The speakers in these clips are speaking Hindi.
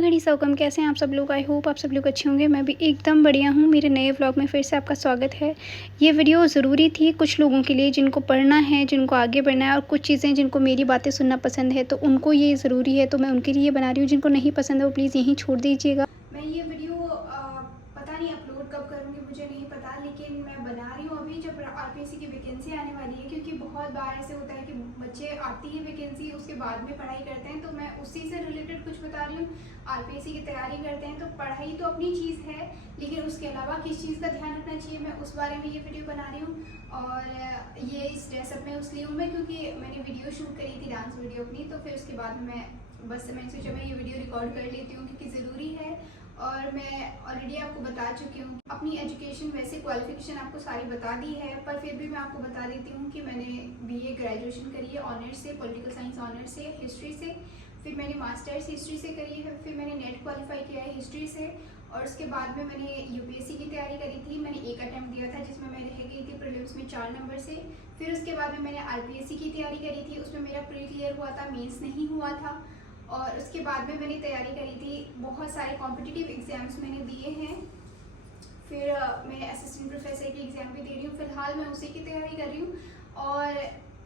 घड़ी सौकम, कैसे हैं आप सब लोग। आई होप आप सब लोग अच्छे होंगे। मैं भी एकदम बढ़िया हूँ। मेरे नए व्लॉग में फिर से आपका स्वागत है। ये वीडियो ज़रूरी थी कुछ लोगों के लिए जिनको पढ़ना है, जिनको आगे बढ़ना है, और कुछ चीज़ें जिनको मेरी बातें सुनना पसंद है तो उनको ये ज़रूरी है, तो मैं उनके लिए बना रही हूँ। जिनको नहीं पसंद है वो प्लीज़ यहीं छोड़ दीजिएगा। मैं ये वीडियो पता नहीं अपलोड कब करूँगी, मुझे नहीं पता, लेकिन मैं बना रही हूँ अभी जब आरपीएससी की वैकेंसी आने वाली है। क्योंकि बहुत बार ऐसे होता है कि बच्चे आती है वैकेंसी, उसके बाद में पढ़ाई करते हैं, तो मैं उसी से रिलेटेड कुछ बता रही हूँ। आरपीएससी की तैयारी करते हैं तो पढ़ाई तो अपनी चीज़ है, लेकिन उसके अलावा किस चीज़ का ध्यान रखना चाहिए, मैं उस बारे में ये वीडियो बना रही हूँ। और ये इस ड्रेसअप में इसलिए हूँ मैं क्योंकि मैंने वीडियो शूट करी थी, डांस वीडियो अपनी, तो फिर उसके बाद मैं मैंने सोचा मैं ये वीडियो रिकॉर्ड कर लेती हूँ क्योंकि ज़रूरी है। और मैं ऑलरेडी आपको बता चुकी हूँ अपनी एजुकेशन, वैसे क्वालिफिकेशन आपको सारी बता दी है, पर फिर भी मैं आपको बता देती हूँ कि मैंने बीए ग्रेजुएशन करी है ऑनर्स से, पॉलिटिकल साइंस ऑनर्स से, हिस्ट्री से। फिर मैंने मास्टर्स हिस्ट्री से करी है, फिर मैंने नेट क्वालिफाई किया है हिस्ट्री से। और उसके बाद में मैंने यूपीएससी की तैयारी करी थी। मैंने एक अटैम्प्ट दिया था जिसमें मैं रह गई थी प्रीलिम्स में 4 नंबर से। फिर उसके बाद में मैंने आरपीएससी की तैयारी करी थी, उसमें मेरा प्री क्लियर हुआ था, मेंस नहीं हुआ था। और उसके बाद में मैंने तैयारी करी थी, बहुत सारे कॉम्पिटिटिव एग्जाम्स मैंने दिए हैं। फिर मैं असिस्टेंट प्रोफेसर की एग्ज़ाम भी दे रही हूँ, फिलहाल मैं उसी की तैयारी कर रही हूँ। और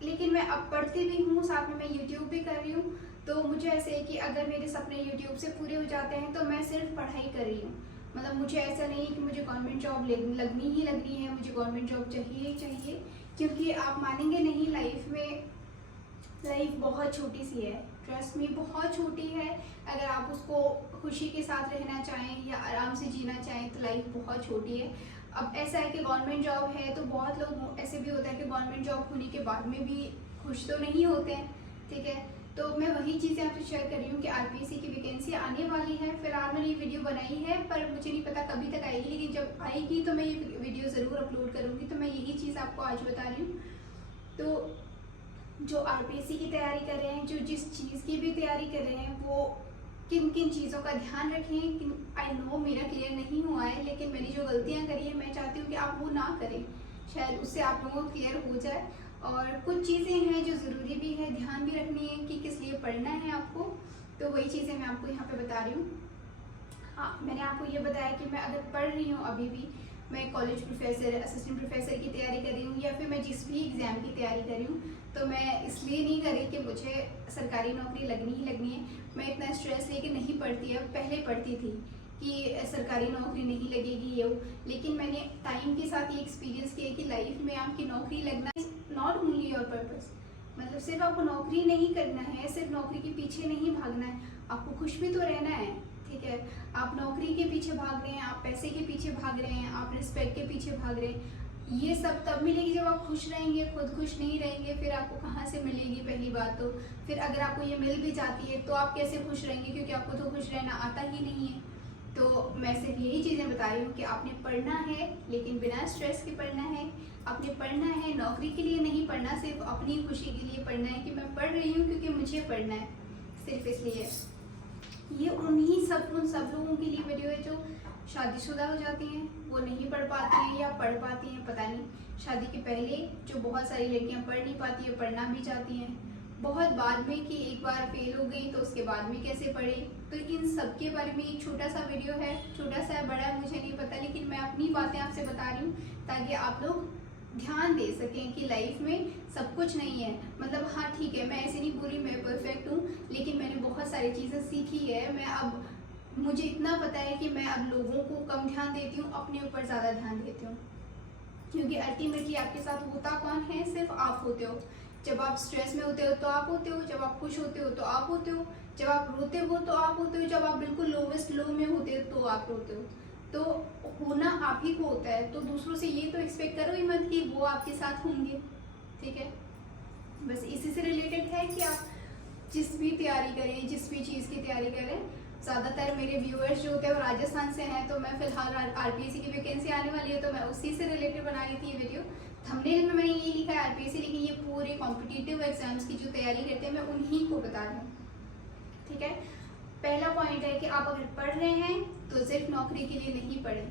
लेकिन मैं अब पढ़ती भी हूँ, साथ में मैं यूट्यूब भी कर रही हूँ। तो मुझे ऐसे है कि अगर मेरे सपने यूट्यूब से पूरे हो जाते हैं तो मैं सिर्फ पढ़ाई कर रही हूँ। मतलब मुझे ऐसा नहीं है कि मुझे गवर्नमेंट जॉब लगनी ही लगनी है, मुझे गवर्नमेंट जॉब चाहिए ही चाहिए। क्योंकि आप मानेंगे नहीं, लाइफ बहुत छोटी सी है, ट्रस्ट मी, बहुत छोटी है। अगर आप उसको खुशी के साथ रहना चाहें या आराम से जीना चाहें तो लाइफ बहुत छोटी है। अब ऐसा है कि गवर्नमेंट जॉब है तो बहुत लोग ऐसे भी होता है कि गवर्नमेंट जॉब होने के बाद में भी खुश तो नहीं होते हैं, ठीक है। तो मैं वही चीज़ें आपसे शेयर कर रही हूँ कि आरपीएससी की वैकेंसी आने वाली है। फिलहाल मैंने ये वीडियो बनाई है, पर मुझे नहीं पता कभी तक आएगी, लेकिन जब आएगी तो मैं ये वीडियो ज़रूर अपलोड करूँगी। तो मैं यही चीज़ आपको आज बता रही हूँ। तो जो आरपीएससी की तैयारी कर रहे हैं, जो जिस चीज़ की भी तैयारी कर रहे हैं, वो किन किन चीज़ों का ध्यान रखें। आई नो मेरा क्लियर नहीं हुआ है, लेकिन मैंने जो गलतियां करी है मैं चाहती हूँ कि आप वो ना करें, शायद उससे आप लोगों को क्लियर हो जाए। और कुछ चीज़ें हैं जो ज़रूरी भी है, ध्यान भी रखनी है कि किस लिए पढ़ना है आपको। तो वही चीज़ें मैं आपको यहाँ पे बता रही हूँ। हाँ, मैंने आपको ये बताया कि मैं अगर पढ़ रही हूँ अभी भी, मैं कॉलेज प्रोफेसर, असिस्टेंट प्रोफेसर की तैयारी कर रही हूँ, या फिर मैं जिस भी एग्ज़ाम की तैयारी कर रही हूँ, तो मैं इसलिए नहीं कर रही कि मुझे सरकारी नौकरी लगनी ही लगनी है। मैं इतना स्ट्रेस लेके नहीं पढ़ती है, पहले पढ़ती थी कि सरकारी नौकरी नहीं लगेगी ये वो, लेकिन मैंने टाइम के साथ ये एक्सपीरियंस किया कि लाइफ में आपकी नौकरी लगना is not only your purpose. मतलब सिर्फ आपको नौकरी नहीं करना है, सिर्फ नौकरी के पीछे नहीं भागना है, आपको खुश भी तो रहना है, ठीक है। आप नौकरी के पीछे भाग रहे हैं, आप पैसे के पीछे भाग रहे हैं, आप रिस्पेक्ट के पीछे भाग रहे हैं, ये सब तब मिलेगी जब आप खुश रहेंगे। खुद खुश नहीं रहेंगे फिर आपको कहाँ से मिलेगी, पहली बात तो। फिर अगर आपको ये मिल भी जाती है तो आप कैसे खुश रहेंगे, क्योंकि आपको तो खुश रहना आता ही नहीं है। तो मैं सिर्फ यही चीज़ें बता रही हूँ कि आपने पढ़ना है, लेकिन बिना स्ट्रेस के पढ़ना है। आपने पढ़ना है, नौकरी के लिए नहीं पढ़ना, सिर्फ अपनी खुशी के लिए पढ़ना है कि मैं पढ़ रही हूँ क्योंकि मुझे पढ़ना है, सिर्फ इसलिए। ये उन सब लोगों के लिए वीडियो है जो शादीशुदा हो जाती हैं, वो नहीं पढ़ पाती हैं या पढ़ पाती हैं पता नहीं। शादी के पहले जो बहुत सारी लड़कियां पढ़ नहीं पाती है, पढ़ना भी चाहती हैं, बहुत बाद में कि एक बार फेल हो गई तो उसके बाद में कैसे पढ़े। तो इन सब के बारे में एक छोटा सा वीडियो है, छोटा सा है बड़ा है मुझे नहीं पता, लेकिन मैं अपनी बातें आपसे बता रही हूँ ताकि आप लोग ध्यान दे सकें कि लाइफ में सब कुछ नहीं है। मतलब हाँ ठीक है, मैं ऐसे नहीं बोली मैं परफेक्ट हूँ, लेकिन मैंने बहुत सारी चीज़ें सीखी है। मैं अब मुझे इतना पता है कि मैं अब लोगों को कम ध्यान देती हूँ, अपने ऊपर ज़्यादा ध्यान देती हूँ। क्योंकि अल्टीमेटली आपके साथ होता कौन है, सिर्फ आप होते हो। जब आप स्ट्रेस में होते हो तो आप होते हो, जब आप खुश होते हो तो आप होते हो, जब आप रोते हो तो आप होते हो, जब आप बिल्कुल लोवेस्ट लो में होते हो तो आप रोते हो। तो होना आप ही को होता है, तो दूसरों से ये तो एक्सपेक्ट करो ही मत कि वो आपके साथ होंगे, ठीक है। बस इसी से रिलेटेड है कि आप जिस भी तैयारी करें, जिस भी चीज़ की तैयारी करें। ज़्यादातर मेरे व्यूअर्स जो होते हैं वो राजस्थान से हैं, तो मैं फिलहाल आरपीएससी की वैकेंसी आने वाली है तो मैं उसी से रिलेटेड बना रही थी ये वीडियो। थंबनेल में मैंने ये लिखा है आरपीएससी, लेकिन ये पूरे कॉम्पिटिटिव एग्जाम्स की जो तैयारी करते हैं मैं उन्हीं को बता रही हूँ, ठीक है। पहला पॉइंट है कि आप अगर पढ़ रहे हैं तो सिर्फ नौकरी के लिए नहीं पढ़ें,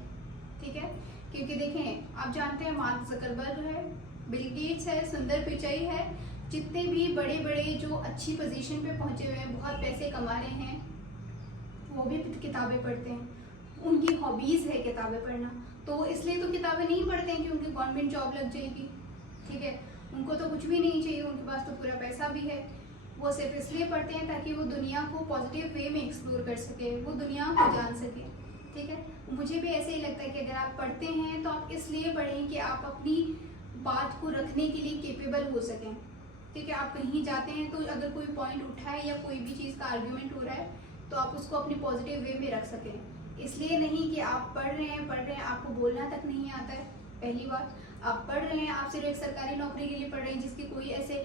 ठीक है। क्योंकि देखें, आप जानते हैं मार्क जकरबर्ग है, बिल गेट्स है, सुंदर पिचाई है, जितने भी बड़े बड़े जो अच्छी पोजीशन पे पहुंचे हुए हैं, बहुत पैसे कमा रहे हैं, वो भी किताबें पढ़ते हैं, उनकी हॉबीज़ है किताबें पढ़ना, तो इसलिए तो किताबें नहीं पढ़ते हैं कि उनकी गवर्नमेंट जॉब लग जाएगी, ठीक है। उनको तो कुछ भी नहीं चाहिए, उनके पास तो पूरा पैसा भी है। वो सिर्फ इसलिए पढ़ते हैं ताकि वो दुनिया को पॉजिटिव वे में एक्सप्लोर कर सके, वो दुनिया को जान सके, ठीक है। मुझे भी ऐसे ही लगता है कि अगर आप पढ़ते हैं तो आप इसलिए पढ़ें कि आप अपनी बात को रखने के लिए केपेबल हो सकें, ठीक है। आप कहीं जाते हैं तो अगर कोई पॉइंट उठा है या कोई भी चीज़ का आर्ग्यूमेंट हो रहा है तो आप उसको अपनी पॉजिटिव वे में रख सकें। इसलिए नहीं कि आप पढ़ रहे हैं आपको बोलना तक नहीं आता है। पहली बात, आप पढ़ रहे हैं, आप सिर्फ एक सरकारी नौकरी के लिए पढ़ रहे हैं जिसकी कोई ऐसे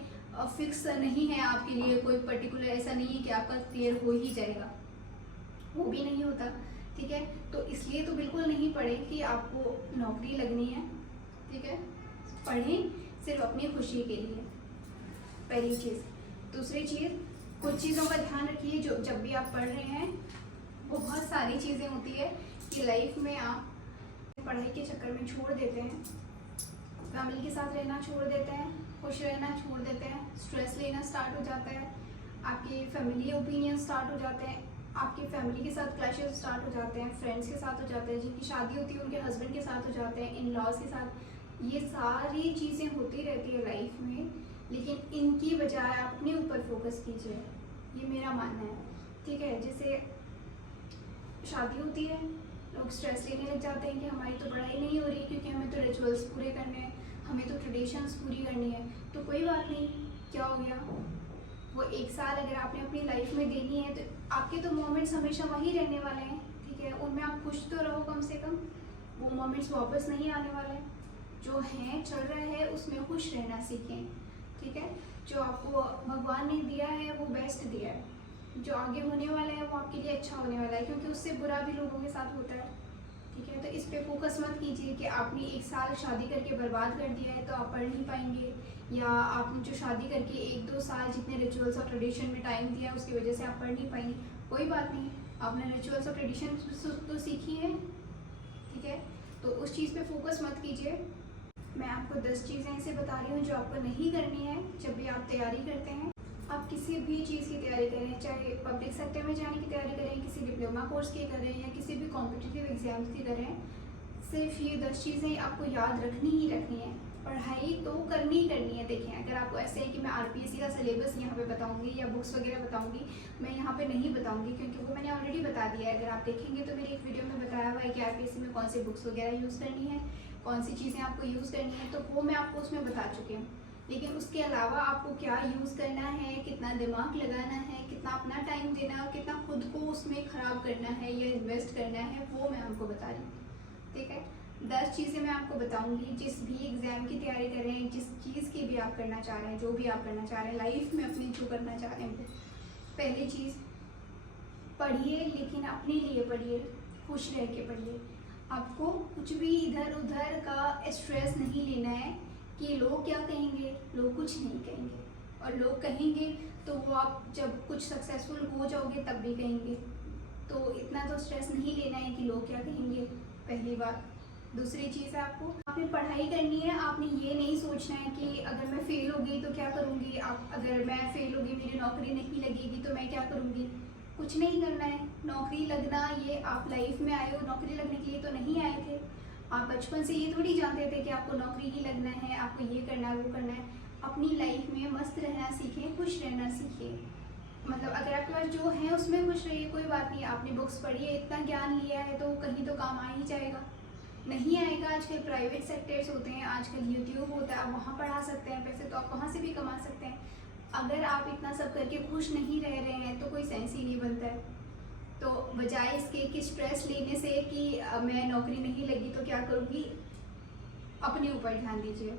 फिक्स नहीं है आपके लिए, कोई पर्टिकुलर ऐसा नहीं है कि आपका क्लियर हो ही जाएगा, वो भी नहीं होता, ठीक है। तो इसलिए तो बिल्कुल नहीं पढ़े कि आपको नौकरी लगनी है, ठीक है। पढ़ें सिर्फ अपनी खुशी के लिए, पहली चीज़। दूसरी चीज़, कुछ चीज़ों का ध्यान रखिए जो जब भी आप पढ़ रहे हैं, वो बहुत सारी चीज़ें होती है कि लाइफ में आप पढ़ाई के चक्कर में छोड़ देते हैं, फैमिली के साथ रहना छोड़ देते हैं, खुश रहना छोड़ देते हैं, स्ट्रेस लेना स्टार्ट हो जाता है, आपके फैमिली ओपिनियन स्टार्ट हो जाते हैं, आपकी फैमिली के साथ क्लैशेस स्टार्ट हो जाते हैं, फ्रेंड्स के साथ हो जाते हैं, जिनकी शादी होती है उनके हस्बैंड के साथ हो जाते हैं, इन लॉज के साथ, ये सारी चीज़ें होती रहती है लाइफ में। लेकिन इनकी बजाय आप अपने ऊपर फोकस कीजिए, ये मेरा मानना है, ठीक है। जैसे शादी होती है, लोग स्ट्रेस लेने लग जाते हैं कि हमारी तो पढ़ाई नहीं हो रही क्योंकि हमें तो रिचुअल्स पूरे करने हैं, हमें तो ट्रेडिशंस पूरी करनी है। तो कोई बात नहीं, क्या हो गया, वो 1 साल अगर आपने अपनी लाइफ में देनी है तो आपके तो मोमेंट्स हमेशा वही रहने वाले हैं, ठीक है। उनमें आप खुश तो रहो कम से कम, वो मोमेंट्स वापस नहीं आने वाले। जो हैं, चल रहा है, उसमें खुश रहना सीखें, ठीक है। जो आपको भगवान ने दिया है वो बेस्ट दिया है, जो आगे होने वाला है वो आपके लिए अच्छा होने वाला है, क्योंकि उससे बुरा भी लोगों के साथ होता है, ठीक है। तो इस पे फोकस मत कीजिए कि आपने 1 साल शादी करके बर्बाद कर दिया है तो आप पढ़ नहीं पाएंगे, या आपने जो शादी करके 1-2 साल जितने रिचुअल्स और ट्रेडिशन में टाइम दिया उसकी वजह से आप पढ़ नहीं पाएंगे। कोई बात नहीं, आपने रिचुअल्स और ट्रेडिशन तो सीखी है, ठीक है। तो उस चीज़ पे फोकस मत कीजिए। मैं आपको 10 चीज़ें ऐसे बता रही हूँ जो आपको नहीं करनी है जब भी आप तैयारी करते हैं। आप किसी भी चीज़ की तैयारी करें, चाहे पब्लिक सेक्टर में जाने की तैयारी करें, किसी डिप्लोमा कोर्स की करें या किसी भी कॉम्पिटिटिव एग्जाम्स की करें, सिर्फ ये 10 चीज़ें आपको याद रखनी ही रखनी है। पढ़ाई तो करनी ही करनी है। देखिए, अगर आपको ऐसे है कि मैं आरपीएससी का सिलेबस यहाँ पे बताऊँगी या बुक्स वगैरह बताऊँगी, मैं यहाँ पे नहीं बताऊँगी क्योंकि वो मैंने ऑलरेडी बता दिया है। अगर आप देखेंगे तो मेरी एक वीडियो में बताया हुआ है कि आरपीएससी में कौन सी बुक्स वगैरह यूज़ करनी है, कौन सी चीज़ें आपको यूज़ करनी है, तो वो मैं आपको उसमें बता चुकी हूँ। लेकिन उसके अलावा आपको क्या यूज़ करना है, कितना दिमाग लगाना है, कितना अपना टाइम देना है और कितना खुद को उसमें ख़राब करना है या इन्वेस्ट करना है, वो मैं आपको बता रही हूँ, ठीक है। 10 चीज़ें मैं आपको बताऊंगी। जिस भी एग्ज़ाम की तैयारी कर रहे हैं, जिस चीज़ की भी आप करना चाह रहे हैं, जो भी आप करना चाह रहे हैं लाइफ में अपनी, जो करना चाह रहे हैं, पहली चीज़ पढ़िए, लेकिन अपने लिए पढ़िए, खुश रह के पढ़िए। आपको कुछ भी इधर उधर का स्ट्रेस नहीं लेना है कि लोग क्या कहेंगे, लोग कुछ नहीं कहेंगे, और लोग कहेंगे तो वो आप जब कुछ सक्सेसफुल हो जाओगे तब भी कहेंगे। तो इतना तो स्ट्रेस नहीं लेना है कि लोग क्या कहेंगे, पहली बात। दूसरी चीज़ है, आपने पढ़ाई करनी है, आपने ये नहीं सोचना है कि अगर मैं फ़ेल हो गई तो क्या करूँगी, आप अगर मैं फ़ेल हो गई, मेरी नौकरी नहीं लगेगी तो मैं क्या करूँगी। कुछ नहीं करना है। नौकरी लगना, ये आप लाइफ में आए हो नौकरी लगने के लिए तो नहीं आए थे। आप बचपन से ये थोड़ी जानते थे कि आपको नौकरी ही लगना है, आपको ये करना है, वो करना है। अपनी लाइफ में मस्त रहना सीखें, खुश रहना सीखें। मतलब अगर आपके पास जो है उसमें खुश रहिए, कोई बात नहीं। आपने बुक्स पढ़ी है, इतना ज्ञान लिया है तो कहीं तो काम आ ही जाएगा। नहीं आएगा, आजकल प्राइवेट सेक्टर्स होते हैं, आजकल यूट्यूब होता है, आप वहाँ पढ़ा सकते हैं पैसे, तो आप वहाँ से भी कमा सकते हैं। अगर आप इतना सब करके खुश नहीं रह रहे हैं तो कोई सेंस ही नहीं बनता है। तो बजाय इसके कि स्ट्रेस लेने से कि मैं नौकरी नहीं लगी तो क्या करूँगी, अपने ऊपर ध्यान दीजिए।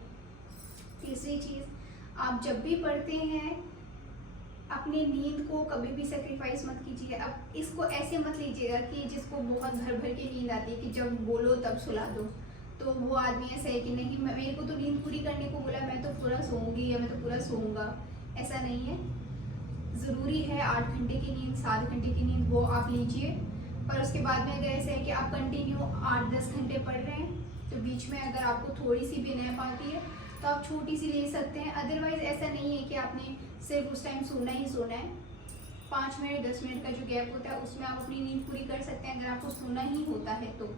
तीसरी चीज़, आप जब भी पढ़ते हैं अपनी नींद को कभी भी सेक्रीफाइस मत कीजिए। अब इसको ऐसे मत लीजिएगा कि जिसको बहुत भर भर के नींद आती है कि जब बोलो तब सुला दो, तो वो आदमी ऐसा है कि नहीं, मेरे को तो नींद पूरी करने को बोला, मैं तो पूरा सोऊंगी या मैं तो पूरा सोऊंगा। ऐसा नहीं है। ज़रूरी है 8 घंटे की नींद, 7 घंटे की नींद, वो आप लीजिए। पर उसके बाद में अगर ऐसा है कि आप कंटिन्यू 8-10 घंटे पढ़ रहे हैं तो बीच में अगर आपको थोड़ी सी भी नैप आती है तो आप छोटी सी ले सकते हैं। अदरवाइज़ ऐसा नहीं है कि आपने सिर्फ उस टाइम सोना ही सोना है। 5 मिनट 10 मिनट का जो गैप होता है उसमें आप अपनी नींद पूरी कर सकते हैं, अगर आपको सोना ही होता है तो।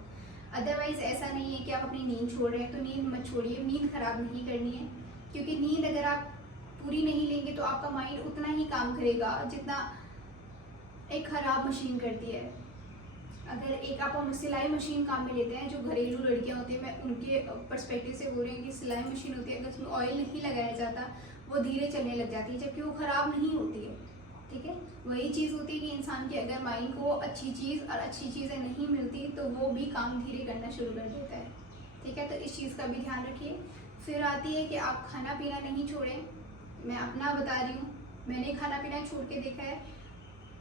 अदरवाइज़ ऐसा नहीं है कि आप अपनी नींद छोड़ रहे हैं तो नींद मत छोड़िए, नींद ख़राब नहीं करनी है, क्योंकि नींद अगर आप पूरी नहीं लेंगे तो आपका माइंड उतना ही काम करेगा जितना एक ख़राब मशीन करती है। अगर एक आप हम सिलाई मशीन काम में लेते हैं, जो घरेलू लड़कियां होती हैं, मैं उनके पर्सपेक्टिव से बोल रही हूँ कि सिलाई मशीन होती है, अगर उसमें ऑयल नहीं लगाया जाता वो धीरे चलने लग जाती है, जबकि वो ख़राब नहीं होती है। ठीक है, वही चीज़ होती है कि इंसान के अगर माइंड को अच्छी चीज़ और अच्छी चीज़ें नहीं मिलती तो वो भी काम धीरे करना शुरू कर देता है। ठीक है, तो इस चीज़ का भी ध्यान रखिए। फिर आती है कि आप खाना पीना नहीं छोड़ें। मैं अपना बता रही हूँ, मैंने खाना पीना छोड़ के देखा है,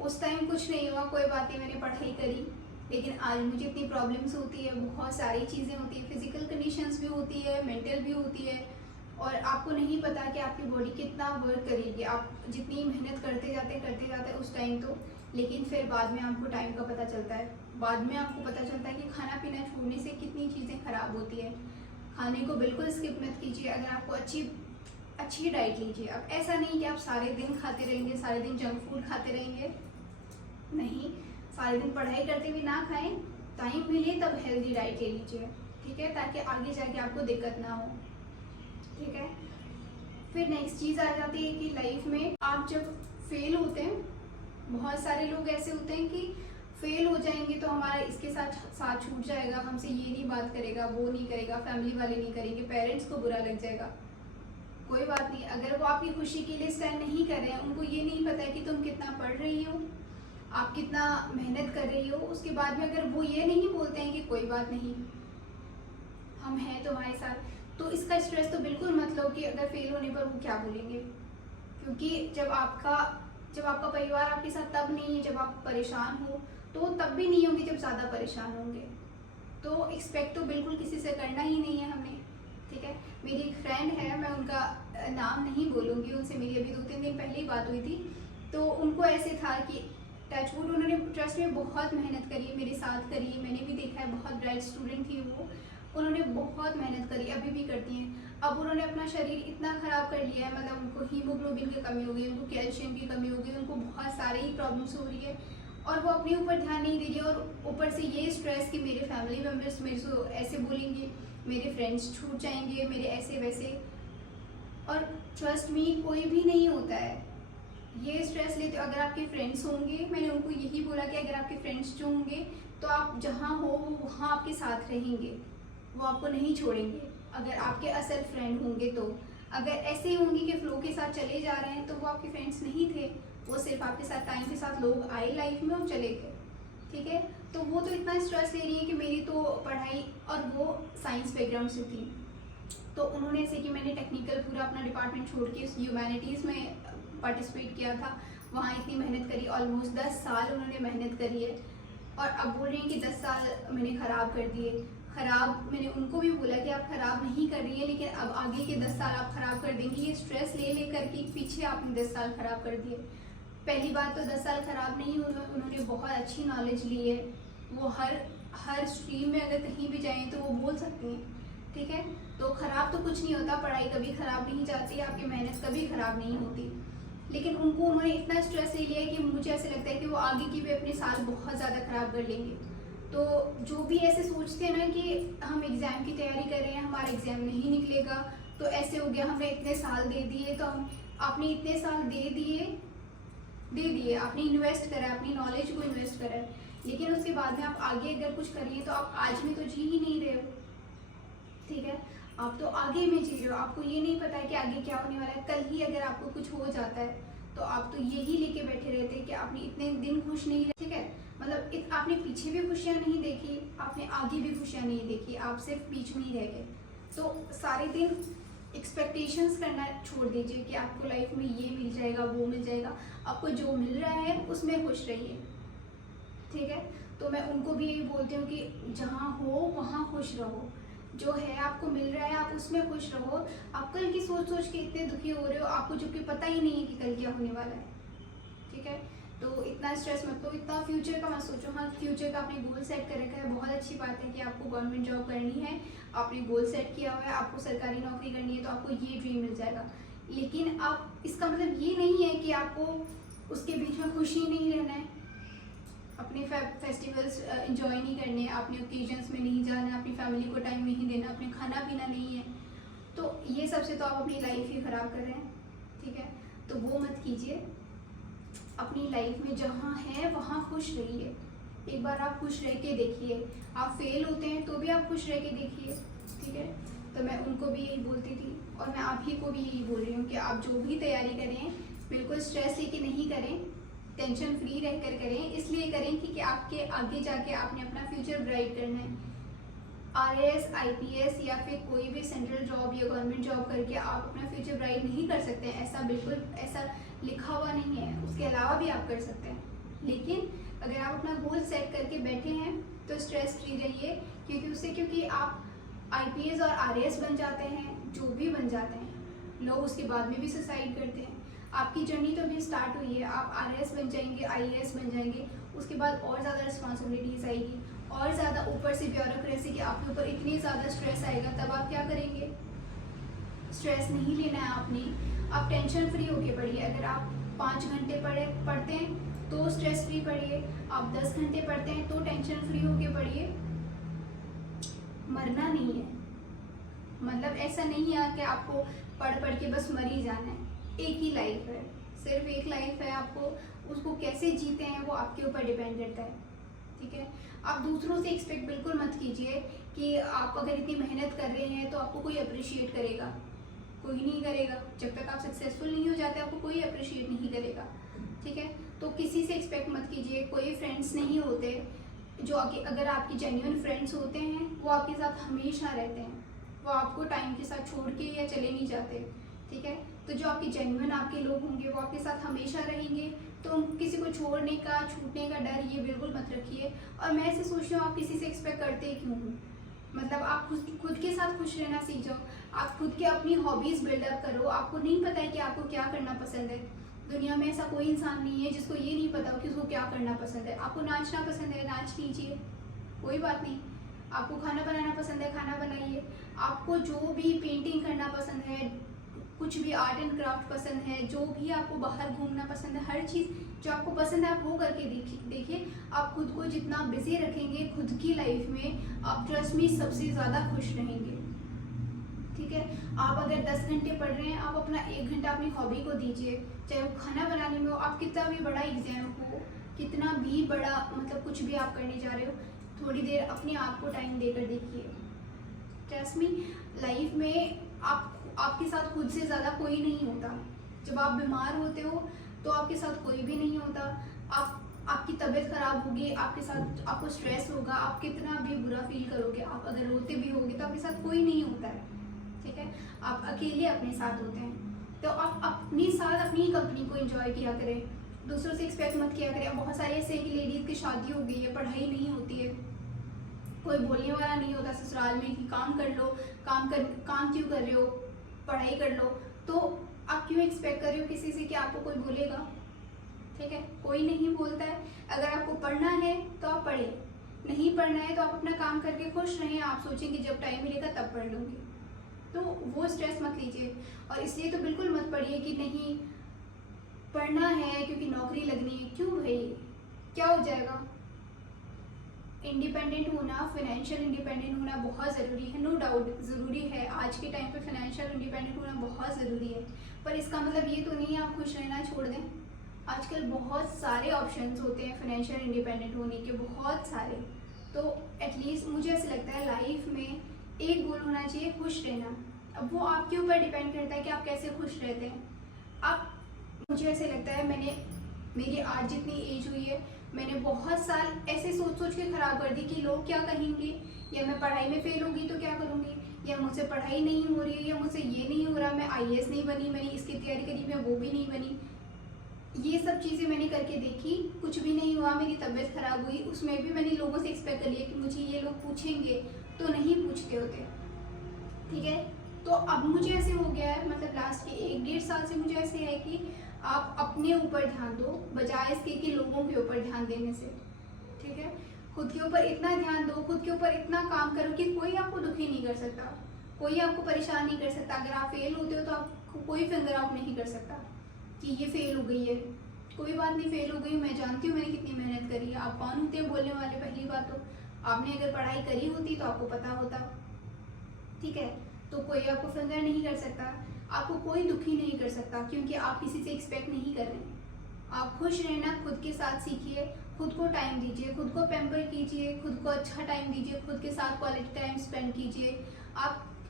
उस टाइम कुछ नहीं हुआ, कोई बात नहीं, मैंने पढ़ाई करी, लेकिन आज मुझे इतनी प्रॉब्लम्स होती है, बहुत सारी चीज़ें होती है, फिजिकल कंडीशंस भी होती है, मेंटल भी होती है, और आपको नहीं पता कि आपकी बॉडी कितना वर्क करेगी। आप जितनी मेहनत करते जाते उस टाइम तो, लेकिन फिर बाद में आपको टाइम का पता चलता है, बाद में आपको पता चलता है कि खाना पीना छोड़ने से कितनी चीज़ें ख़राब होती है। खाने को बिल्कुल स्किप मत कीजिए, अगर आपको अच्छी डाइट लीजिए। अब ऐसा नहीं कि आप सारे दिन खाते रहेंगे, सारे दिन जंक फूड खाते रहेंगे, नहीं, सारे दिन पढ़ाई करते हुए ना खाएं, टाइम मिले तब हेल्दी डाइट ले लीजिए। ठीक है, ताकि आगे जाके आपको दिक्कत ना हो। ठीक है, फिर नेक्स्ट चीज़ आ जाती है कि लाइफ में आप जब फेल होते हैं, बहुत सारे लोग ऐसे होते हैं कि फेल हो जाएंगे तो हमारा इसके साथ छूट जाएगा, हमसे ये नहीं बात करेगा, वो नहीं करेगा, फैमिली वाले नहीं करेंगे, पेरेंट्स को बुरा लग जाएगा। कोई बात नहीं, अगर वो आपकी खुशी के लिए स्टैंड नहीं कर रहे हैं, उनको ये नहीं पता है कि तुम कितना पढ़ रही हो, आप कितना मेहनत कर रही हो, उसके बाद में अगर वो ये नहीं बोलते हैं कि कोई बात नहीं, हम हैं तुम्हारे साथ, तो इसका स्ट्रेस तो बिल्कुल मत लो कि अगर फेल होने पर वो क्या बोलेंगे। क्योंकि जब आपका परिवार आपके साथ तब नहीं है जब आप परेशान हो, तो तब भी नहीं होंगे जब ज़्यादा परेशान होंगे। तो एक्सपेक्ट तो बिल्कुल किसी से करना ही नहीं है हमने। ठीक है, मेरी एक फ्रेंड है, मैं उनका नाम नहीं बोलूँगी, उनसे मेरी अभी 2-3 दिन पहले ही बात हुई थी, तो उनको ऐसे था कि टचवुड उन्होंने ट्रस्ट में बहुत मेहनत करी, मेरे साथ करी, मैंने भी देखा है, बहुत ब्राइट स्टूडेंट थी वो, उन्होंने बहुत मेहनत करी, अभी भी करती हैं। अब उन्होंने अपना शरीर इतना ख़राब कर लिया है, मतलब उनको हीमोग्लोबिन की कमी हो गई, उनको कैल्शियम की कमी हो गई, उनको बहुत सारी ही प्रॉब्लम्स हो रही है, और वो अपने ऊपर ध्यान नहीं दे रही, और ऊपर से ये स्ट्रेस कि मेरे फैमिली मेम्बर्स मेरे से ऐसे बोलेंगे, मेरे फ्रेंड्स छूट जाएंगे, मेरे ऐसे वैसे। और ट्रस्ट मी, कोई भी नहीं होता है ये स्ट्रेस लेते हो। अगर आपके फ्रेंड्स होंगे, मैंने उनको यही बोला कि अगर आपके फ्रेंड्स जो होंगे तो आप जहाँ हो वो वहाँ आपके साथ रहेंगे, वो आपको नहीं छोड़ेंगे। अगर आपके असल फ्रेंड होंगे तो, अगर ऐसे होंगे कि फ्लो के साथ चले जा रहे हैं तो वो आपके फ्रेंड्स नहीं थे, वो सिर्फ आपके साथ टाइम के साथ लोग आए लाइफ में और चले गए। ठीक है, तो वो तो इतना स्ट्रेस ले रही है कि मेरी तो पढ़ाई, और वो साइंस बैकग्राउंड से थी, तो उन्होंने ऐसे कि मैंने टेक्निकल पूरा अपना डिपार्टमेंट छोड़ के ह्यूमैनिटीज़ में पार्टिसिपेट किया था, वहाँ इतनी मेहनत करी, ऑलमोस्ट 10 साल उन्होंने मेहनत करी है, और अब बोल रही हैं कि 10 साल मैंने ख़राब कर दिए। ख़राब, मैंने उनको भी बोला कि आप ख़राब नहीं कर रही है, लेकिन अब आगे के 10 साल आप ख़राब कर देंगी, ये स्ट्रेस ले लेकर के पीछे आपने 10 साल ख़राब कर दिए। पहली बात तो 10 साल ख़राब नहीं हुए, उन्होंने बहुत अच्छी नॉलेज ली है, वो हर स्ट्रीम में अगर कहीं भी जाएँ तो वो बोल सकती हैं। ठीक है, तो ख़राब तो कुछ नहीं होता, पढ़ाई कभी ख़राब नहीं जाती, आपकी मेहनत कभी ख़राब नहीं होती, लेकिन उन्होंने इतना स्ट्रेस ले लिया है कि मुझे ऐसे लगता है कि वो आगे की भी अपने साल बहुत ज़्यादा ख़राब कर लेंगे। तो जो भी ऐसे सोचते हैं ना कि हम एग्ज़ाम की तैयारी कर रहे हैं, हमारा एग्ज़ाम नहीं निकलेगा तो ऐसे हो गया, हमने इतने साल दे दिए, तो आपने इतने साल दे दिए, आपने इन्वेस्ट करा, अपनी नॉलेज को इन्वेस्ट करा, लेकिन उसके बाद में आप आगे अगर कुछ करिए तो आप आज में तो जी ही नहीं रहे हो। ठीक है, आप तो आगे में जी रहे हो, आपको ये नहीं पता है कि आगे क्या होने वाला है। कल ही अगर आपको कुछ हो जाता है तो आप तो यही लेके बैठे रहते हैं कि आपने इतने दिन खुश नहीं रहे। ठीक है, मतलब आपने पीछे भी खुशियाँ नहीं देखी, आपने आगे भी खुशियाँ नहीं देखी, आप सिर्फ बीच में ही रह गए। तो सारे दिन एक्सपेक्टेशंस करना छोड़ दीजिए कि आपको लाइफ में ये मिल जाएगा, वो मिल जाएगा। आपको जो मिल रहा है उसमें खुश रहिए। ठीक है, तो मैं उनको भी यही बोलती हूँ कि जहाँ हो वहाँ खुश रहो, जो है आपको मिल रहा है आप उसमें खुश रहो। आप कल की सोच के इतने दुखी हो रहे हो, आपको जो कि पता ही नहीं है कि कल क्या होने वाला है। ठीक है, तो इतना स्ट्रेस मत लो, इतना फ्यूचर का मत सोचो। हाँ, फ्यूचर का आपने गोल सेट कर रखा है, बहुत अच्छी बात है कि आपको गवर्नमेंट जॉब करनी है, आपने गोल सेट किया हुआ है, आपको सरकारी नौकरी करनी है, तो आपको ये ड्रीम मिल जाएगा। लेकिन आप, इसका मतलब ये नहीं है कि आपको उसके बीच में खुश ही नहीं रहना है, अपने फेस्टिवल्स इंजॉय नहीं करने, अपने ओकेजन्स में नहीं जाना, अपनी फैमिली को टाइम नहीं देना, अपने खाना पीना नहीं है, तो ये सबसे तो आप अपनी लाइफ ही ख़राब कर रहे हैं। ठीक है, तो वो मत कीजिए। अपनी लाइफ में जहाँ है वहाँ खुश रहिए। एक बार आप खुश रह के देखिए, आप फेल होते हैं तो भी आप खुश रह के देखिए। ठीक है, तो मैं उनको भी यही बोलती थी और मैं आप ही को भी यही बोल रही हूँ कि आप जो भी तैयारी करें बिल्कुल स्ट्रेस लेके नहीं करें, टेंशन फ्री रहकर करें। इसलिए करें कि आपके आगे जाके आपने अपना फ्यूचर ब्राइट करना है। RAS, IPS या फिर कोई भी सेंट्रल जॉब या गवर्नमेंट जॉब करके आप अपना फ्यूचर ब्राइट नहीं कर सकते हैं, ऐसा बिल्कुल ऐसा लिखा हुआ नहीं है। उसके अलावा भी आप कर सकते हैं, लेकिन अगर आप अपना गोल सेट करके बैठे हैं तो स्ट्रेस फ्री रहिए, क्योंकि आप IPS और RAS बन जाते हैं, जो भी बन जाते हैं, लोग उसके बाद में भी सुसाइड करते हैं। आपकी जर्नी तो अभी स्टार्ट हुई है, आप RAS बन जाएंगे, IAS बन जाएंगे, उसके बाद और ज़्यादा रिस्पॉन्सिबिलिटीज़ आएगी और ज़्यादा ऊपर से ब्यूरोक्रेसी की आपके ऊपर इतनी ज़्यादा स्ट्रेस आएगा, तब आप क्या करेंगे? स्ट्रेस नहीं लेना है आपने, आप टेंशन फ्री होके पढ़िए। अगर आप 5 घंटे पढ़ते हैं तो स्ट्रेस फ्री पढ़िए, आप 10 घंटे पढ़ते हैं तो टेंशन फ्री होके पढ़िए। मरना नहीं है, मतलब ऐसा नहीं है कि आपको पढ़ पढ़ के बस मर ही जाना है। एक ही लाइफ है, सिर्फ एक लाइफ है, आपको उसको कैसे जीते हैं वो आपके ऊपर डिपेंड करता है। ठीक है, आप दूसरों से एक्सपेक्ट बिल्कुल मत कीजिए कि आप अगर इतनी मेहनत कर रहे हैं तो आपको कोई अप्रिशिएट करेगा। कोई नहीं करेगा, जब तक आप सक्सेसफुल नहीं हो जाते आपको कोई अप्रिशिएट नहीं करेगा। ठीक है, तो किसी से एक्सपेक्ट मत कीजिए। कोई फ्रेंड्स नहीं होते जो अगर आपके जेन्युइन फ्रेंड्स होते हैं वो आपके साथ हमेशा रहते हैं, वो आपको टाइम के साथ छोड़ के या चले नहीं जाते। ठीक है, तो जो आपके जेन्युइन आपके लोग होंगे वो आपके साथ हमेशा रहेंगे, तो किसी को छोड़ने का छूटने का डर ये बिल्कुल मत रखिए। और मैं ऐसे सोचती हूँ, आप किसी से एक्सपेक्ट करते क्यों हो? मतलब आप खुद के साथ खुश रहना सीख जाओ, आप खुद के अपनी हॉबीज़ बिल्डअप करो। आपको नहीं पता है कि आपको क्या करना पसंद है, दुनिया में ऐसा कोई इंसान नहीं है जिसको ये नहीं पता हो कि उसको क्या करना पसंद है। आपको नाचना पसंद है, नाच लीजिए, कोई बात नहीं। आपको खाना बनाना पसंद है, खाना बनाइए। आपको जो भी पेंटिंग करना पसंद है, कुछ भी आर्ट एंड क्राफ्ट पसंद है, जो भी आपको बाहर घूमना पसंद है, हर चीज़ जो आपको पसंद है आप वो करके देखिए। आप खुद को जितना बिजी रखेंगे खुद की लाइफ में, आप ट्रस्ट में सबसे ज़्यादा खुश रहेंगे। ठीक है, आप अगर 10 घंटे पढ़ रहे हैं, आप अपना 1 घंटा अपनी हॉबी को दीजिए, चाहे वो खाना बनाने में हो। आप कितना भी बड़ा एग्जाम हो, कितना भी बड़ा मतलब कुछ भी आप करने जा रहे हो, थोड़ी देर अपने आप को टाइम देकर देखिए। ट्रस्ट मी, लाइफ में आपके साथ खुद से ज़्यादा कोई नहीं होता। जब आप बीमार होते हो तो आपके साथ कोई भी नहीं होता। आपकी तबीयत ख़राब होगी, आपके साथ आपको स्ट्रेस होगा, आप कितना भी बुरा फील करोगे, आप अगर रोते भी होगे तो आपके साथ कोई नहीं होता है। ठीक है, आप अकेले अपने साथ होते हैं। तो आप अपने साथ अपनी कंपनी को एंजॉय किया करें, दूसरों से एक्सपेक्ट मत किया करें। बहुत सारे ऐसे हैं कि लेडीज़ की शादी हो गई है, पढ़ाई नहीं होती है, कोई बोलने वाला नहीं होता ससुराल में कि काम कर लो, काम क्यों कर रहे हो, पढ़ाई कर लो। तो आप क्यों एक्सपेक्ट कर रहे हो किसी से कि आपको कोई बोलेगा? ठीक है, कोई नहीं बोलता है। अगर आपको पढ़ना है तो आप पढ़ें, नहीं पढ़ना है तो आप अपना काम करके खुश रहें। आप सोचेंगे जब टाइम मिलेगा तब पढ़ लूँगी, तो वो स्ट्रेस मत लीजिए। और इसलिए तो बिल्कुल मत पढ़िए कि नहीं पढ़ना है क्योंकि नौकरी लगनी है। क्यों भाई, क्या हो जाएगा? इंडिपेंडेंट होना, फाइनेंशियल इंडिपेंडेंट होना बहुत ज़रूरी है, नो डाउट ज़रूरी है। आज के टाइम पे फाइनेंशियल इंडिपेंडेंट होना बहुत ज़रूरी है, पर इसका मतलब ये तो नहीं है आप खुश रहना छोड़ दें। आजकल बहुत सारे ऑप्शंस होते हैं फाइनेंशियल इंडिपेंडेंट होने के, बहुत सारे। तो एटलीस्ट मुझे ऐसा लगता है लाइफ में एक गोल होना चाहिए, खुश रहना। अब वो आपके ऊपर डिपेंड करता है कि आप कैसे खुश रहते हैं। मुझे ऐसे लगता है मेरी आज जितनी एज हुई है, मैंने बहुत साल ऐसे सोच के ख़राब कर दी कि लोग क्या कहेंगे, या मैं पढ़ाई में फेल होंगी तो क्या करूँगी, या मुझसे पढ़ाई नहीं हो रही है, या मुझसे ये नहीं हो रहा, मैं IAS नहीं बनी, मैंने इसकी तैयारी करी, मैं वो भी नहीं बनी। ये सब चीज़ें मैंने करके देखी, कुछ भी नहीं हुआ, मेरी तबीयत ख़राब हुई। उसमें भी मैंने लोगों से एक्सपेक्ट कर लिया कि मुझे ये लोग पूछेंगे, तो नहीं पूछते होते। ठीक है, तो अब मुझे ऐसे हो गया है, मतलब लास्ट के 1-1.5 साल से मुझे ऐसे है कि आप अपने ऊपर ध्यान दो बजाय इसके कि लोगों के ऊपर ध्यान देने से। ठीक है, खुद के ऊपर इतना ध्यान दो, खुद के ऊपर इतना काम करो कि कोई आपको दुखी नहीं कर सकता, कोई आपको परेशान नहीं कर सकता। अगर आप फेल होते हो तो आपको कोई फिंगर आउट नहीं कर सकता कि ये फेल हो गई है, कोई बात नहीं, फेल हो गई, मैं जानती हूँ मैंने कितनी मेहनत करी है। आप कौन होते हैं बोलने वाले? पहली बात तो आपने अगर पढ़ाई करी होती तो आपको पता होता, ठीक है। तो कोई आपको फिंगर नहीं कर सकता, आपको कोई दुखी नहीं कर सकता, क्योंकि आप किसी से एक्सपेक्ट नहीं कर रहे हैं। आप खुश रहना खुद के साथ सीखिए, खुद को टाइम दीजिए, खुद को पैम्पर कीजिए, खुद को अच्छा टाइम दीजिए, खुद के साथ क्वालिटी टाइम स्पेंड कीजिए।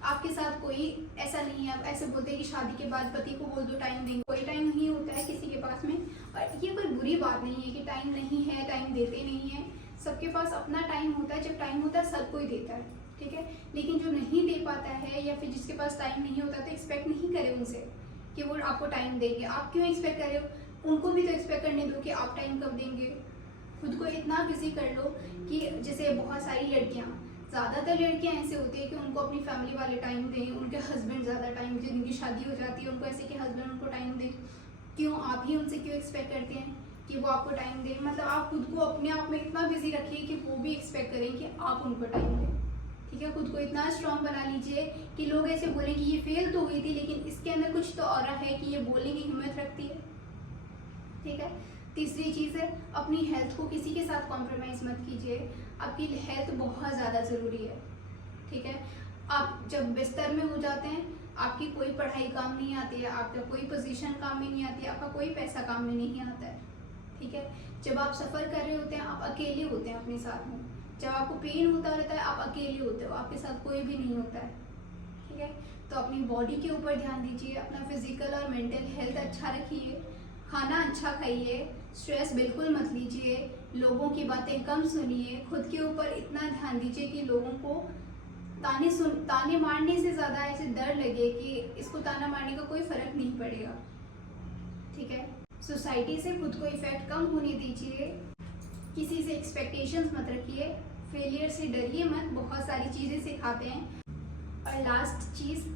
आपके साथ कोई ऐसा नहीं है, आप ऐसे बोलते हैं कि शादी के बाद पति को बोल दो टाइम देंगे, कोई टाइम नहीं होता है किसी के पास में। और ये कोई बुरी बात नहीं है कि टाइम नहीं है, टाइम देते नहीं है। सबके पास अपना टाइम होता है, जब टाइम होता है सब कोई देता है, ठीक है। लेकिन जो नहीं दे पाता है या फिर जिसके पास टाइम नहीं होता, तो एक्सपेक्ट नहीं करें उनसे कि वो आपको टाइम देंगे। आप क्यों एक्सपेक्ट कर रहे हो? उनको भी तो एक्सपेक्ट करने दो कि आप टाइम कब देंगे। खुद को इतना बिजी कर लो कि जैसे बहुत सारी लड़कियां, ज़्यादातर लड़कियां ऐसे होती है कि उनको अपनी फैमिली वाले टाइम दें, उनके हस्बैंड ज़्यादा टाइम, जिनकी शादी हो जाती है उनको ऐसे कि हस्बैंड उनको टाइम दें। क्यों आप ही उनसे क्यों एक्सपेक्ट करते हैं कि वो आपको टाइम दें? मतलब आप खुद को अपने आप में इतना बिजी रखिए कि वो भी एक्सपेक्ट करें कि आप उनको टाइम दें, ठीक है। खुद को इतना स्ट्रांग बना लीजिए कि लोग ऐसे बोलें कि ये फेल तो हुई थी लेकिन इसके अंदर कुछ तो और है कि ये बोलने की हिम्मत रखती है, ठीक है। तीसरी चीज़ है, अपनी हेल्थ को किसी के साथ कॉम्प्रोमाइज़ मत कीजिए। आपकी हेल्थ बहुत ज़्यादा ज़रूरी है, ठीक है। आप जब बिस्तर में हो जाते हैं, आपकी कोई पढ़ाई काम नहीं आती है, आपका कोई पोजीशन काम में नहीं आती है, आपका कोई पैसा काम में नहीं आता है, ठीक है। जब आप सफ़र कर रहे होते हैं, आप अकेले होते हैं अपने साथ में। जब आपको पेन होता रहता है, आप अकेले होते हो, आपके साथ कोई भी नहीं होता है, ठीक है। तो अपनी बॉडी के ऊपर ध्यान दीजिए, अपना फिजिकल और मेंटल हेल्थ अच्छा रखिए, खाना अच्छा खाइए, स्ट्रेस बिल्कुल मत लीजिए, लोगों की बातें कम सुनिए, खुद के ऊपर इतना ध्यान दीजिए कि लोगों को ताने मारने से ज़्यादा ऐसे डर लगे कि इसको ताना मारने का कोई फ़र्क नहीं पड़ेगा, ठीक है। सोसाइटी से खुद को इफ़ेक्ट कम होने दीजिए, किसी से एक्सपेक्टेशंस मत रखिए, फेलियर से डरिए मत, बहुत सारी चीज़ें सिखाते हैं। और लास्ट चीज़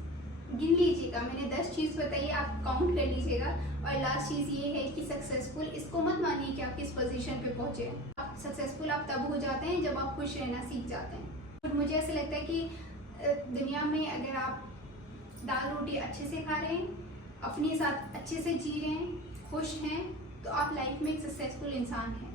गिन लीजिएगा, मैंने 10 चीज़ बताई, आप काउंट कर लीजिएगा। और लास्ट चीज़ ये है कि सक्सेसफुल, इसको मत मानिए कि आप किस पोजीशन पे पहुँचे। आप सक्सेसफुल आप तब हो जाते हैं जब आप खुश रहना सीख जाते हैं। और मुझे ऐसा लगता है कि दुनिया में अगर आप दाल रोटी अच्छे से खा रहे हैं, अपने साथ अच्छे से जी रहे हैं, खुश हैं, तो आप लाइफ में एक सक्सेसफुल इंसान हैं।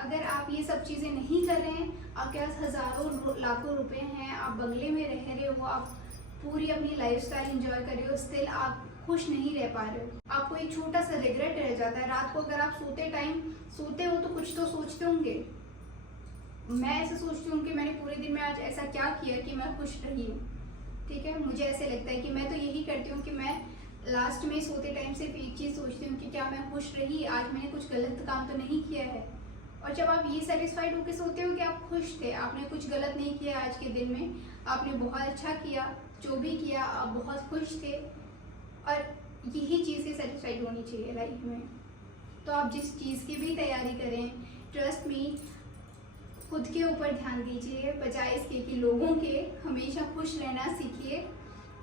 अगर आप ये सब चीज़ें नहीं कर रहे हैं, आपके पास हज़ारों लाखों रुपए हैं, आप बंगले में रह रहे हो, आप पूरी अपनी लाइफस्टाइल एंजॉय कर रहे हो, स्टिल आप खुश नहीं रह पा रहे हो, आपको एक छोटा सा रिग्रेट रह जाता है। रात को अगर आप सोते हो तो कुछ तो सोचते होंगे। मैं ऐसे सोचती हूँ कि मैंने पूरे दिन में आज ऐसा क्या किया कि मैं खुश रही हूँ, ठीक है। मुझे ऐसे लगता है कि मैं तो यही करती हूँ कि मैं लास्ट में सोते टाइम सिर्फ एक चीज़ सोचती हूँ कि क्या मैं खुश रही, आज मैंने कुछ गलत काम तो नहीं किया है। और जब आप ये सेटिस्फाइड होकर सोते हो कि आप खुश थे, आपने कुछ गलत नहीं किया आज के दिन में, आपने बहुत अच्छा किया, जो भी किया आप बहुत खुश थे, और यही चीज़ से सेटिस्फाइड होनी चाहिए लाइफ में। तो आप जिस चीज़ की भी तैयारी करें, ट्रस्ट मी, खुद के ऊपर ध्यान दीजिए, बजाय इसके कि लोगों के। हमेशा खुश रहना सीखिए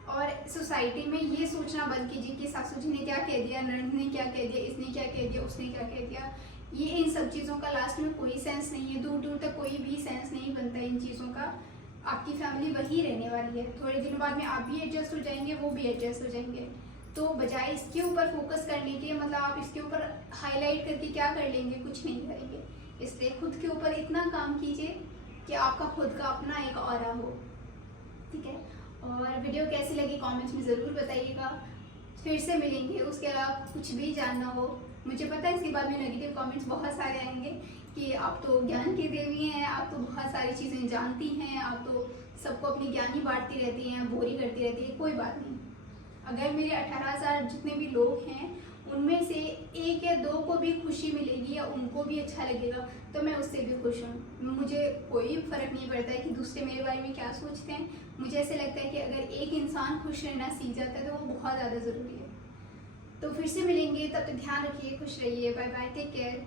और सोसाइटी में ये सोचना बंद कीजिए कि सासू जी ने क्या कह दिया, ननद ने क्या कह दिया, इसने क्या कह दिया, उसने क्या कह दिया। ये इन सब चीज़ों का लास्ट में कोई सेंस नहीं है, दूर दूर तक कोई भी सेंस नहीं बनता इन चीज़ों का। आपकी फैमिली वही रहने वाली है, थोड़े दिनों बाद में आप भी एडजस्ट हो जाएंगे, वो भी एडजस्ट हो जाएंगे। तो बजाय इसके ऊपर फोकस करने के, मतलब आप इसके ऊपर हाईलाइट करके क्या कर लेंगे, कुछ नहीं करेंगे। इसलिए खुद के ऊपर इतना काम कीजिए कि आपका खुद का अपना एक ऑरा हो, ठीक है। और वीडियो कैसी लगी कमेंट्स में ज़रूर बताइएगा। फिर से मिलेंगे, उसके अलावा कुछ भी जानना हो, मुझे पता है इसके बाद में नेगेटिव कमेंट्स बहुत सारे आएंगे कि आप तो ज्ञान की देवी हैं, आप तो बहुत सारी चीज़ें जानती हैं, आप तो सबको अपनी ज्ञान ही बांटती रहती हैं, बोरी करती रहती है। कोई बात नहीं, अगर मेरे 18,000 जितने भी लोग हैं उनमें से 1 या 2 को भी खुशी मिलेगी या उनको भी अच्छा लगेगा तो मैं उससे भी खुश हूँ। मुझे कोई फ़र्क नहीं पड़ता है कि दूसरे मेरे बारे में क्या सोचते हैं। मुझे ऐसे लगता है कि अगर एक इंसान खुश रहना सीख जाता है तो वो बहुत ज़्यादा ज़रूरी है। तो फिर से मिलेंगे, तब तक ध्यान रखिए, खुश रहिए, बाय बाय, टेक केयर।